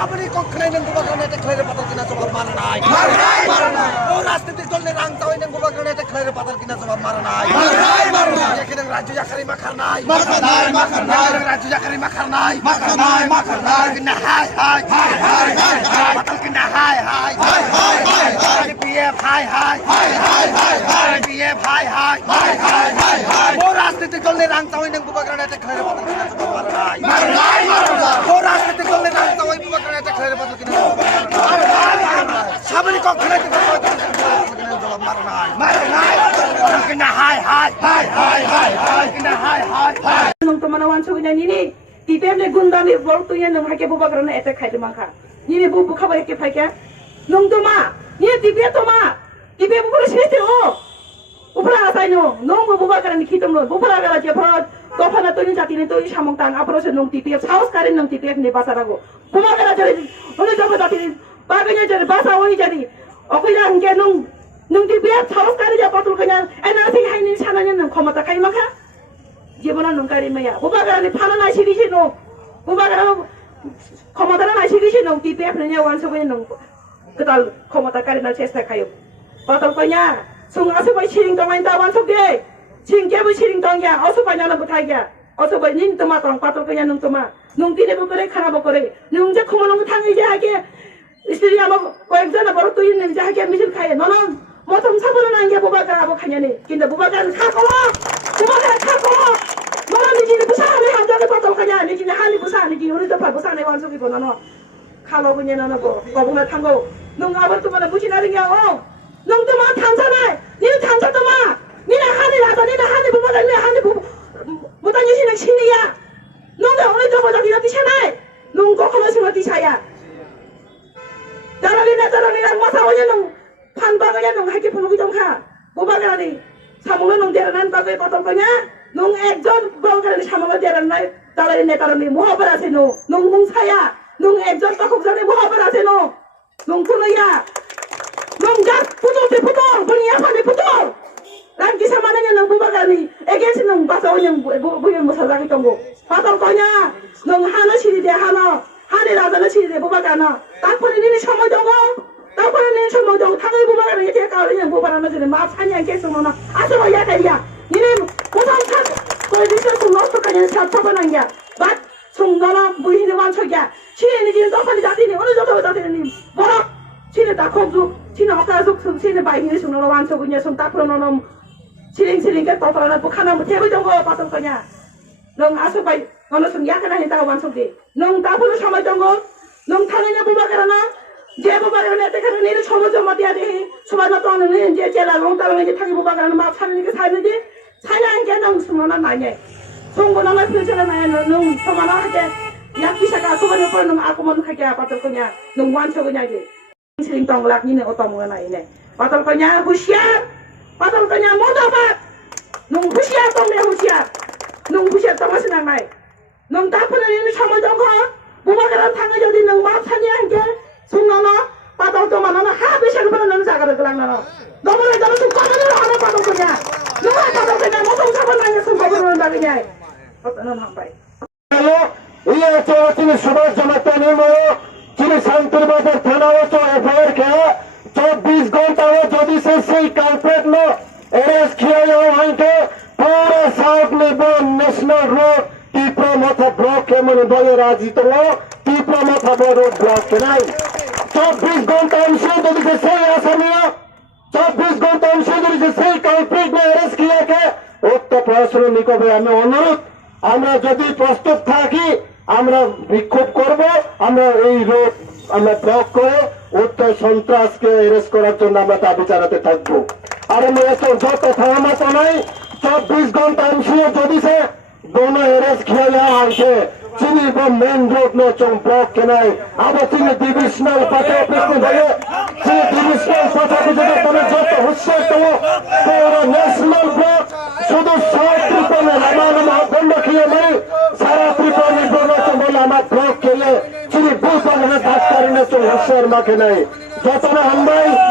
সামনে কক্ষণে নেন গোবাগ্রানে এটা খেলে পাতার কিনা জবাব মারা নাই ও রাজনীতিক দলের রাংতা হই নেন গোবাগ্রানে এটা খেলে পাতার কিনা জবাব মারা নাই এখানে রাজু জাকারি মাখার নাই রাজু জাকারি মাখার নাই কিনা হাই হাই পাতাল কিনা হাই হাই বিএফ হাই হাই বিএফ হাই হাই ও রাজনীতিক দলের রাংতা হই নেন গোবাগ্রানে এটা খেলে পাতার কিনা জবাব মারা নাই ও রাজনীতিক দলের রাংতা হই গোবাগ্রানে এটা খেলে পাতার কিনা জবাব মারা নাই সামনে কক্ষণে জবাব মারা নাই কিনা হাই হাই কিনা হাই high nung tumana wan so nya ni ti pem le gunda ni bol tu nya nung ha ke bu bagran na eta khai de ma kha ni bu bu khabar ke phai ke nung tuma ni ti pe bu ko se te o upra asai no nung bu bagran ni khitom no upra gala je phra to phana to ni jati ni to i samong tang apro se nung ti pe saus karin nung ti pe ni basara go bu bagran jare ole job jati ni ba ga nya jare basa oi jari okoi rang ke nung ti pe saus karin ja patul kanya energy hai ni sana nya nung khomata khai ma kha জীবনা নংকারি মাইয়া বুবাগারানি ফানা নাই সিরিছে no বুবাগারা ক্ষমতারা নাই সিরিছে no টি পেফ নিয়া one সবই no কতাল ক্ষমতা কারি না চেষ্টা খায়ো পাতল কইয়া সুং আসে বাই সিরিং তমাই দা ওয়ান সবগে সিং কে বই সিরিং তংয়া অসু পাইনা না বুথাই গয়া অসু বাই নিন তমা তং পাতল কইয়া নুং তমা নুং তিনে বকরে খারাপ করে নুং যে ক্ষমতা নুং থাঙ্গি যে হাকে স্ত্রী আমা কয়েকজন বড় তুই নিন যে হাকে মিছিল খায় ননন মতম সাবল না গিয়া বুবাগারা আবো খাইয়ানি কিন্তু বুবাগারা খাকলা বুবাগারা খাকলা ni busa ni hamja ni patol kanya ni ni hani busa ni uri da pa busa ni wan so ki bono no khalo bu ni na ko ko bu na thango nung abar tu mana buchi na ring ya o nung tu ma thamsa nai ni thamsa tu ma ni na hani la ni na hani bu ma ni hani bu ta ni ni chini ya nung da uri da ba da ti cha nai nung ko kholo sima ti cha ya darali na ma sa o ya nung phan ba ga ya nung hai ki phonu ki dong kha bu ba ga ni samung nung der nan ba ga patol kanya nung ekjon গোবাগ্রানি সামনে দেরান নাই তালারি নেতারনি মহাবার আছে নো nung mung saya nung ekjon takokjani মহাবার আছে নো nung ফুলইয়া nung gas putol bunia pani putol ran ki samane nung গোবাগ্রানি against nung basao yang buyen musajaki tongo patol konya nung hana siri de hana hani rajana siri de গোবাগ্রানা তারপরে নিনি সময় দঙ্গ তারপরে নিনি সময় দঙ্গ থাকাই গোবাগ্রানি কে কাউরি yang গোবাগ্রানা জেনে মা ছানি আকে সোনা আসে ভাইয়া কাইয়া নিনি কোথাও থাক কই দিছে তো নষ্ট কাজে সাথে বানাইয়া বাট সুন্দরা বুইনে মান ছগিয়া ছিনে নিজে দফানি জাতিনি ওনে যত জাতিনি বড় ছিনে তা খবজু ছিনে হকা জুক ছিনে বাইনি সুন্দরা মান ছগিয়া সুন তাফরো ননম সিরিং কে ততরা বুখানা মুথেবই দङ পাতল কnya নং আসো বাই নন সুন ইয়াকানা নি তা মান ছগি নং তাফরো সময় দङ নং থানাইনা বুবাগারানা যে বুবাগারানা দেখানে নিরে সময় জমা দিয়া দেহি সবাই মত অননে যে জেলা লং তালনে যে থাকি বুবাগারানা মা ছানি কে ছানি দি 사냥게 능 수모나 나게 송고나마 표현을 나야 능 소마나 하게 약비사가 소마를 버는 아고만 하게 받을 거냐 능 완초 그냐지 스링 동락 니네 어떤 거나 이네 받을 거냐 후시야 받을 거냐 모다바 능 후시야 동네 후시야 능 후시야 동아스나 마이 능 다프는 이는 참을 정거 무바가라 탕을 저디 능 마찬이 한게 송나나 받을 동안나 하비샤를 버는 자가를 그랑나나 너무나 저는 좀 꺼내려 하나 받을 거냐 누가 받을 거냐 모성 사번랑에 손거부는 다그냐 어떤 한바이 এই তিনি সুভাষ জমাতে নিময় তিনি শান্তিরবাজার থানা তো এফআইআর খেয়ে 24 ঘন্টা যদি সে সেই কালপ্রেট নো এরেস্ট কিয়া হইতে পুরো সাউথ নেবন ন্যাশনাল রোড তীব্র মাথা ব্লক কেমন বলে রাজিত লো তীব্র মাথা বড় ব্লক নাই 24 ঘন্টা অংশে যদি সেই আসামিয়া 24 ঘন্টা অংশে যদি সেই কালপ্রেট নো এরেস্ট কিয়া কে উত্তর প্রশাসন নিকটে আমি অনুরোধ আমরা যদি প্রস্তুত থাকি আমরা বিক্ষোভ করব আমরা এই রোড আমরা ব্লক করে উত্তর সন্ত্রাসকে এরেস্ট করার জন্য আমরা দাবি জানাতে থাকবো আর আমি এত যত থামাতো নাই 24 ঘন্টা অংশীয় যদি সে दोनों एरेस्ट किया गया है चीनी को मेन रोड में चौं ब्लॉक के नहीं अब चीनी डिविजनल पता ऑफिस में गए चीनी डिविजनल पता ऑफिस में तुम्हें जो तो हुस्से तो पूरा नेशनल ब्लॉक शुद्ध 100 ट्रिपल में हमारे महाबंद किए नहीं सारा ट्रिपल में बोलना तो बोला हमारे ब्लॉक के लिए चीनी बुल पर हमें बात करने तो हुस्से मार के नहीं जो तो हम भाई